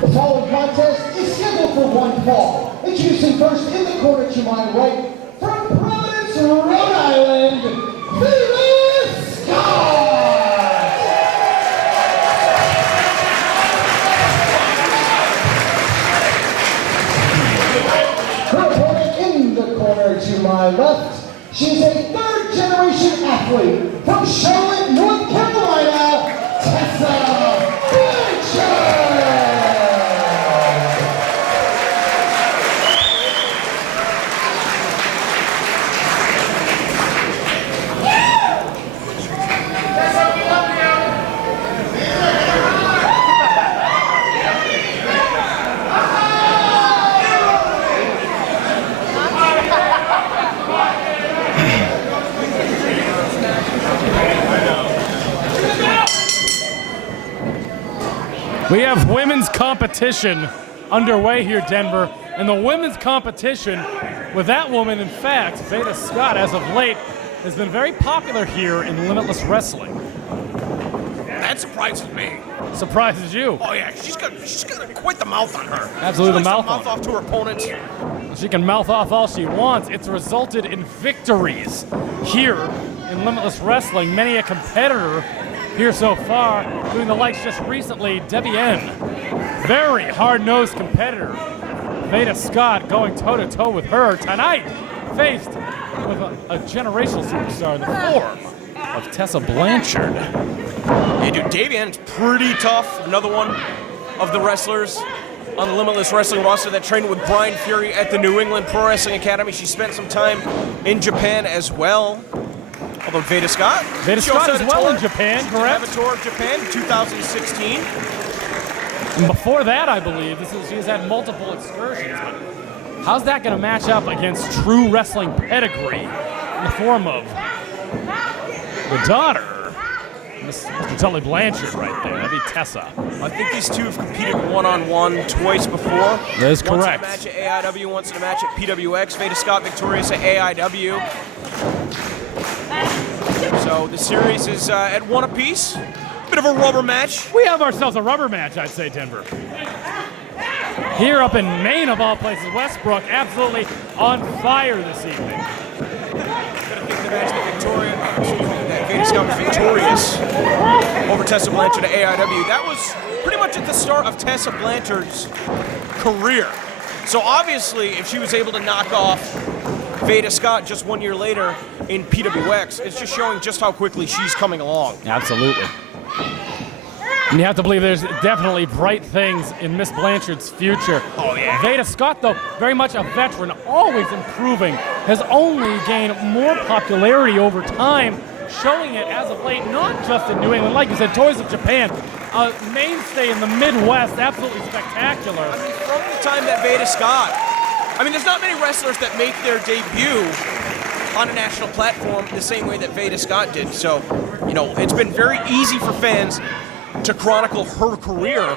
The following contest is scheduled for one fall. Introducing first in the corner to my right, from Providence, Rhode Island, Veda Scott! Her opponent in the corner to my left, she's a third-generation athlete from Charlotte, North Carolina, Tessa Blanchard! We have women's competition underway here, Denver, and the women's competition with that woman, in fact, Veda Scott, as of late, has been very popular here in Limitless Wrestling. That surprises me. Surprises you? Oh yeah, she's got quite the mouth on her. Absolutely, she the likes mouth to mouth off to her opponents. She can mouth off all she wants. It's resulted in victories here in Limitless Wrestling. Many a competitor here so far, doing the likes just recently, Debbie N. Very hard-nosed competitor. Veda Scott going toe-to-toe with her tonight, faced with a generational superstar in the form of Tessa Blanchard. Yeah, dude, Debbie N is pretty tough. Another one of the wrestlers on the Limitless Wrestling roster that trained with Brian Fury at the New England Pro Wrestling Academy. She spent some time in Japan as well. Although Veda Scott as well in Japan, correct? Have a tour of Japan in 2016. And before that, I believe, she's had multiple excursions. But how's that going to match up against true wrestling pedigree in the form of the daughter, Mr. Tully Blanchard right there? That'd be Tessa. I think these two have competed one-on-one twice before. That is correct. Once in a match at AEW, once in a match at PWX. Veda Scott victorious at AEW. So the series is at one apiece. Bit of a rubber match. We have ourselves a rubber match, I'd say, Denver. Here up in Maine, of all places, Westbrook absolutely on fire this evening. Gonna think the match that Veda Scott was victorious over Tessa Blanchard at AEW. That was pretty much at the start of Tessa Blanchard's career. So obviously, if she was able to knock off Veda Scott just 1 year later in PWX, it's just showing just how quickly she's coming along. Absolutely. And you have to believe there's definitely bright things in Miss Blanchard's future. Oh, yeah. Veda Scott, though, very much a veteran, always improving, has only gained more popularity over time, showing it as of late, not just in New England. Like you said, Toys of Japan, a mainstay in the Midwest, absolutely spectacular. I mean, from the time that Veda Scott, there's not many wrestlers that make their debut on a national platform the same way that Veda Scott did. So, it's been very easy for fans to chronicle her career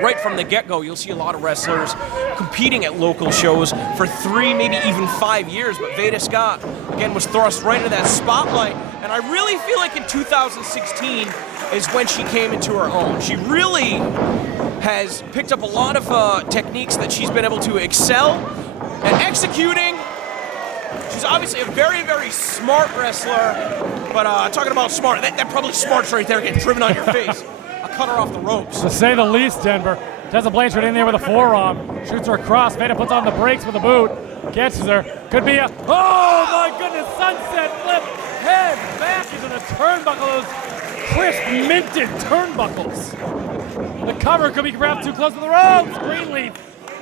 right from the get-go. You'll see a lot of wrestlers competing at local shows for 3, maybe even 5 years, but Veda Scott, again, was thrust right into that spotlight, and I really feel like in 2016 is when she came into her own. She really has picked up a lot of techniques that she's been able to excel at executing. She's obviously a very, very smart wrestler, but talking about smart, that probably smart's right there getting driven on your face. I'll cut her off the ropes. To say the least, Denver. Tessa Blanchard in there with a forearm, shoots her across. Veda puts on the brakes with a boot, catches her. Could be a, oh my goodness, sunset flip, head back into the turnbuckle, those crisp minted turnbuckles. The cover could be grabbed too close to the ropes. Greenleaf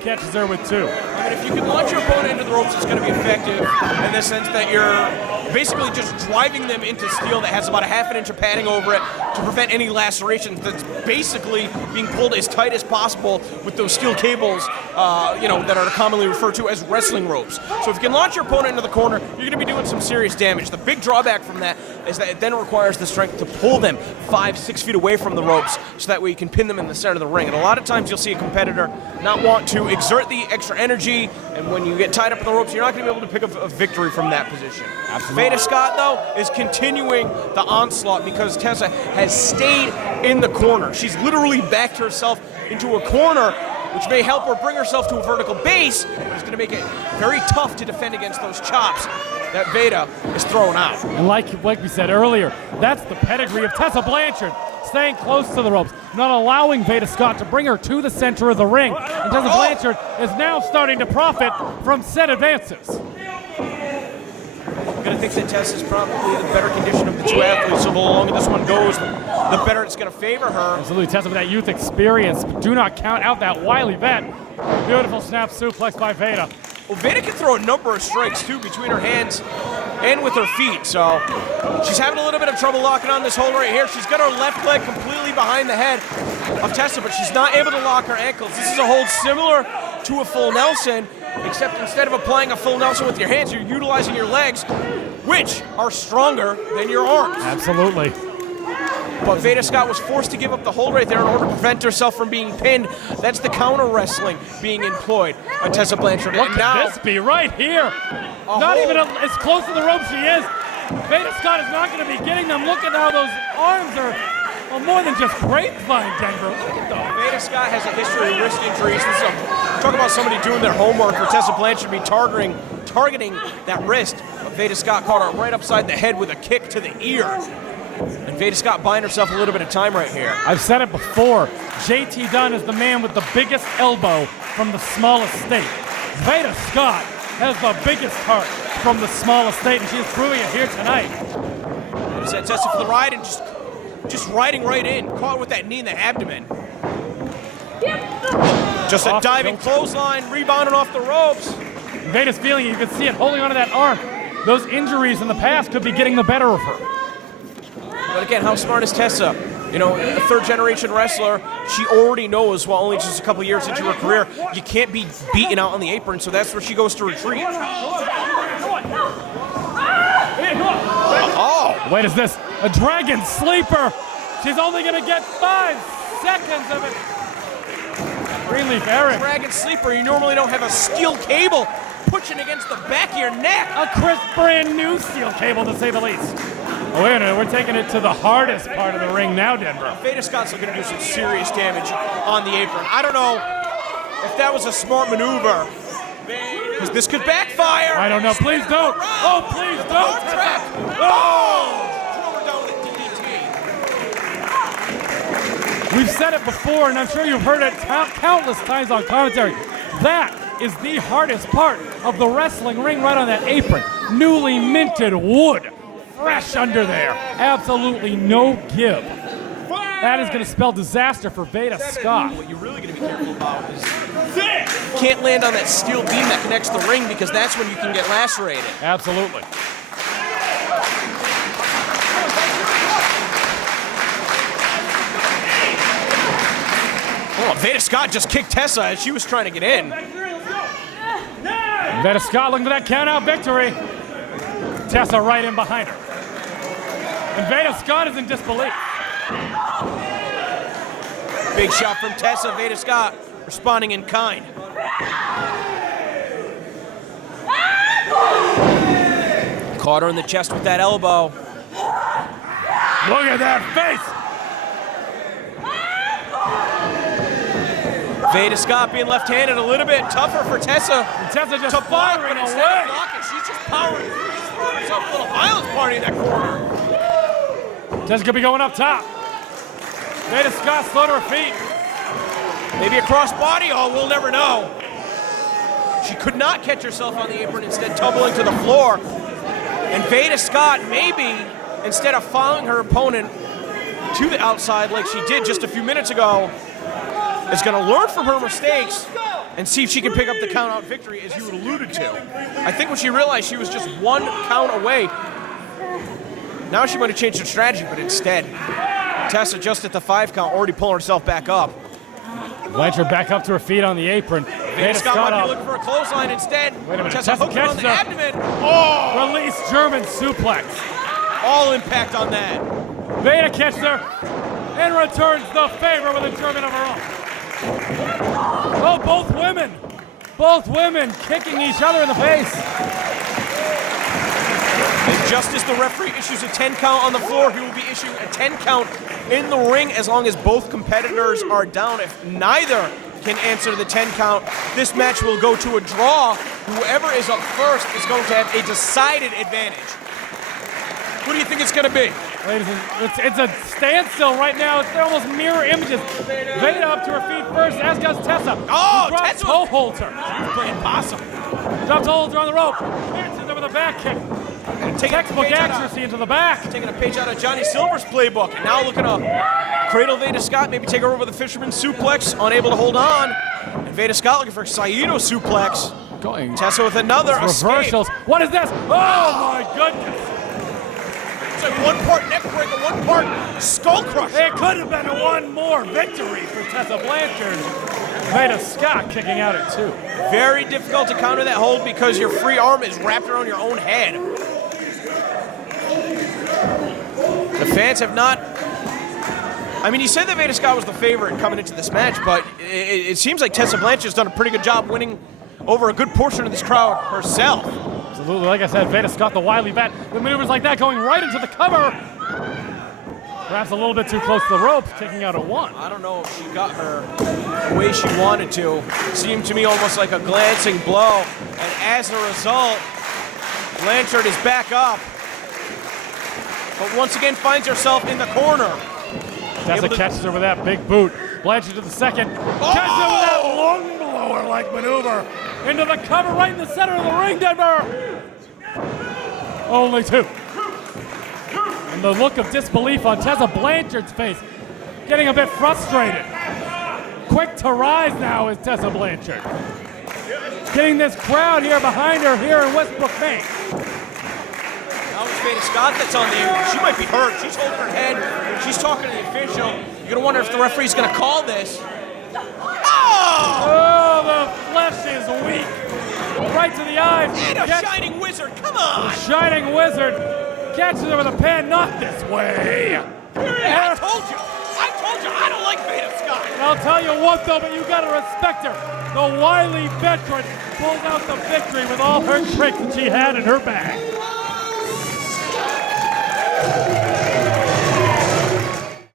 catches her with 2. If you can launch your opponent into the ropes, it's going to be effective in the sense that you're basically just driving them into steel that has about a ½ an inch of padding over it to prevent any lacerations. That's basically being pulled as tight as possible with those steel cables, that are commonly referred to as wrestling ropes. So if you can launch your opponent into the corner, you're going to be doing some serious damage. The big drawback from that is that it then requires the strength to pull them 5-6 feet away from the ropes, so that way you can pin them in the center of the ring. And a lot of times you'll see a competitor not want to exert the extra energy, and when you get tied up in the ropes, you're not going to be able to pick up a victory from that position. Absolutely. Veda Scott, though, is continuing the onslaught because Tessa has stayed in the corner. She's literally backed herself into a corner, which may help her bring herself to a vertical base, but it's going to make it very tough to defend against those chops that Veda is throwing out. And like we said earlier, that's the pedigree of Tessa Blanchard, staying close to the ropes, not allowing Veda Scott to bring her to the center of the ring. And Tessa Blanchard is now starting to profit from set advances. I'm going to think that Tessa's probably the better condition of the two athletes, so the longer this one goes, the better it's going to favor her. Absolutely, Tessa with that youth experience. Do not count out that wily vet. Beautiful snap suplex by Veda. Well, Veda can throw a number of strikes, too, between her hands and with her feet. So she's having a little bit of trouble locking on this hold right here. She's got her left leg completely behind the head of Tessa, but she's not able to lock her ankles. This is a hold similar to a full Nelson, except instead of applying a full Nelson with your hands, you're utilizing your legs, which are stronger than your arms. Absolutely. But Veda Scott was forced to give up the hold right there in order to prevent herself from being pinned. That's the counter wrestling being employed by Tessa Blanchard. What could this be right here? Not even as close to the rope she is. Veda Scott is not going to be getting them. Look at how those arms are more than just grapevine, Denver. Look at those. Veda Scott has a history of wrist injuries. Talk about somebody doing their homework for Tessa Blanchard to be targeting that wrist. But Veda Scott caught her right upside the head with a kick to the ear. And Veda Scott buying herself a little bit of time right here. I've said it before. JT Dunn is the man with the biggest elbow from the smallest state. Veda Scott has the biggest heart from the smallest state, and she's proving it here tonight. There's Tessa for the ride and just riding right in. Caught with that knee in the abdomen. Just a diving clothesline, rebounding off the ropes. Veda's feeling it. You can see it holding onto that arm. Those injuries in the past could be getting the better of her. But again, how smart is Tessa? You know, a third-generation wrestler, she already knows, while only just a couple years into her career, you can't be beaten out on the apron, so that's where she goes to retreat. Oh! Wait, is this a dragon sleeper? She's only going to get 5 seconds of it. Greenleaf Eric. Dragon sleeper, you normally don't have a steel cable pushing against the back of your neck. A crisp, brand new steel cable, to say the least. Oh, wait a minute, we're taking it to the hardest part of the ring now, Denver. Veda Scott's looking to do some serious damage on the apron. I don't know if that was a smart maneuver, because this could backfire. I don't know. Please don't. Oh, please don't. Track. Oh! Throw her down with DDT. We've said it before, and I'm sure you've heard it countless times on commentary. That is the hardest part of the wrestling ring, right on that apron. Newly minted wood. Fresh under there. Absolutely no give. That is going to spell disaster for Veda Scott. What you're really going to be careful about is you can't land on that steel beam that connects the ring, because that's when you can get lacerated. Absolutely. Oh, Veda Scott just kicked Tessa as she was trying to get in. Veda Scott looking for that count-out victory. Tessa right in behind her. And Veda Scott is in disbelief. Big shot from Tessa. Veda Scott responding in kind. Caught her in the chest with that elbow. Look at that face. Veda Scott being left-handed, a little bit tougher for Tessa. And Tessa just to block, firing but instead away. of blocking, she's just powering through. She's throwing herself a little violence party in that corner. Tessa could be going up top. Veda Scott slow to her feet. Maybe a cross-body, oh, we'll never know. She could not catch herself on the apron, instead tumbling to the floor. And Veda Scott, maybe, instead of following her opponent to the outside like she did just a few minutes ago, is going to learn from her mistakes and see if she can pick up the count-out victory, as you alluded to. I think when she realized she was just one count away, now she might have changed her strategy, but instead, Tessa just at the 5 count, already pulling herself back up. Blanchard back up to her feet on the apron. Veda Scott might be looking for a clothesline instead. Wait a minute. Tessa hooked her on the catches abdomen. Oh! Release German suplex. All impact on that. Veda catches her and returns the favor with a German of her own. Oh, both women. Both women kicking each other in the face. And just as the referee issues a 10 count on the floor, he will be issuing a 10 count in the ring as long as both competitors are down. If neither can answer the 10 count, this match will go to a draw. Whoever is up first is going to have a decided advantage. What do you think it's going to be? Ladies and it's a standstill right now. They're almost mirror images. Veda up to her feet first, as does Tessa. Oh, dropped Tessa toe holds her. Pretty possum. Dropped toe holds her on the rope. Dances over the back kick. Textbook accuracy into the back. Taking a page out of Johnny Silver's playbook. And now looking to cradle Veda Scott, maybe take her over the fisherman suplex, unable to hold on. And Veda Scott looking for a Saito suplex. Going. Tessa with another Reversals. escape. What is this? Oh my goodness. It's like one part neck breaker, one part skull crusher. It could have been one more victory for Tessa Blanchard. Veda Scott kicking out at 2. Very difficult to counter that hold because your free arm is wrapped around your own head. The fans have not... I mean, you said that Veda Scott was the favorite coming into this match, but it seems like Tessa Blanchard's done a pretty good job winning over a good portion of this crowd herself. Absolutely, like I said, Veda Scott, the wily vet, with maneuvers like that going right into the cover. Perhaps a little bit too close to the rope, taking out a 1. I don't know if she got her the way she wanted to. It seemed to me almost like a glancing blow, and as a result, Blanchard is back up, but once again finds herself in the corner. Tessa catches her with that big boot. Blanchard to the second. Catches her with that lung blower-like maneuver. Into the cover right in the center of the ring, Denver. Only 2. And the look of disbelief on Tessa Blanchard's face. Getting a bit frustrated. Quick to rise now is Tessa Blanchard. Getting this crowd here behind her here in Westbrook, Maine. Now it's Veda Scott that's on the injury. She might be hurt. She's holding her head. She's talking to the official. You're going to wonder if the referee's going to call this. Oh, the flesh is weak. Right to the eyes. And a Shining Wizard, come on! Shining Wizard catches her with a pan, not this way. I told you, I don't like Veda Scott. And I'll tell you what though, but you gotta respect her. The wily veteran pulls out the victory with all her tricks that she had in her bag.